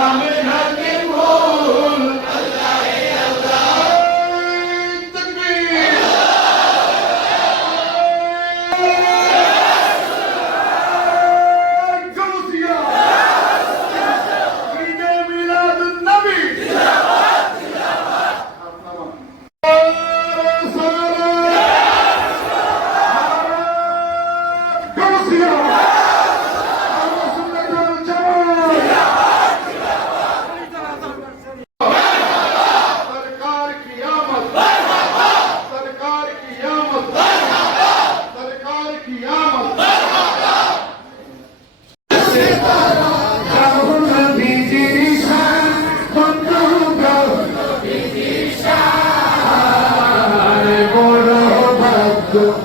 আমি হাকিম আল্লাহ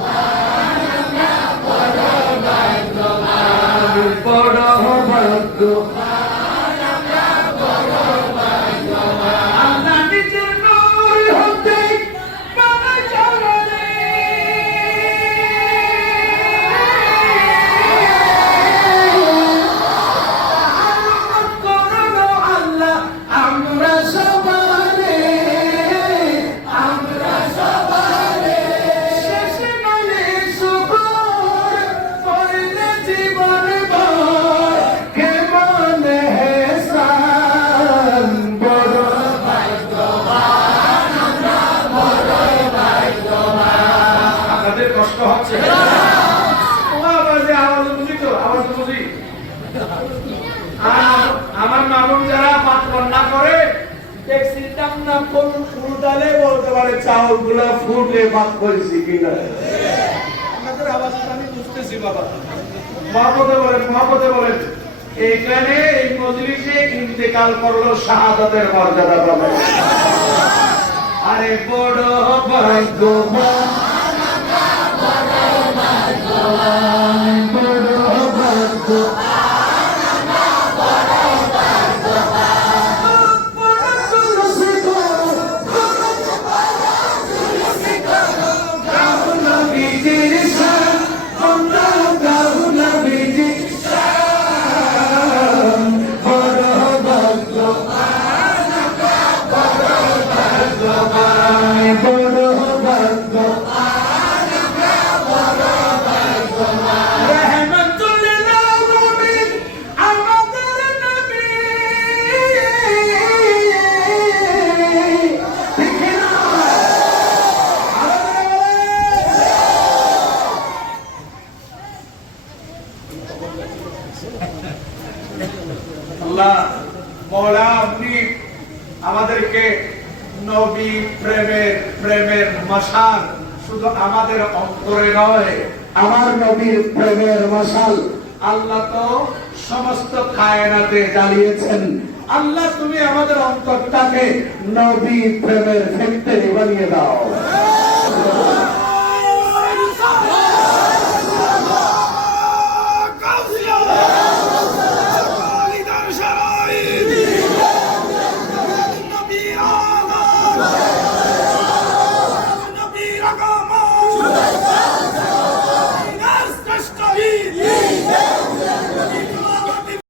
আমার মামুন যারা পাত বন্যা করে দেখছিলাম না কোন ফুলদালে বলতে পারে চাউলগুলা ফুটে ভাত করেছি কিনা? আপনাদের আওয়াজটা আমি বুঝতেছি বাবা। মহাপদে বলেন মহাপদে বলেন এইখানে এই মজলিসে ইন্তেকাল করল শাহাদাতের মর্যাদা পাবে আরে বড় ভাগ্যবান আল্লাহ মৌলা আপনি আমাদেরকে নবী প্রেমের প্রেমের মশাল, শুধু আমাদের অন্তরে নয়, আমার নবীর প্রেমের মশাল, আল্লাহ তো সমস্ত কায়নাতে জ্বালিয়েছেন। আল্লাহ, তুমি আমাদের অন্তরটাকে নবী প্রেমের ফ্যাক্টরি বানিয়ে দাও।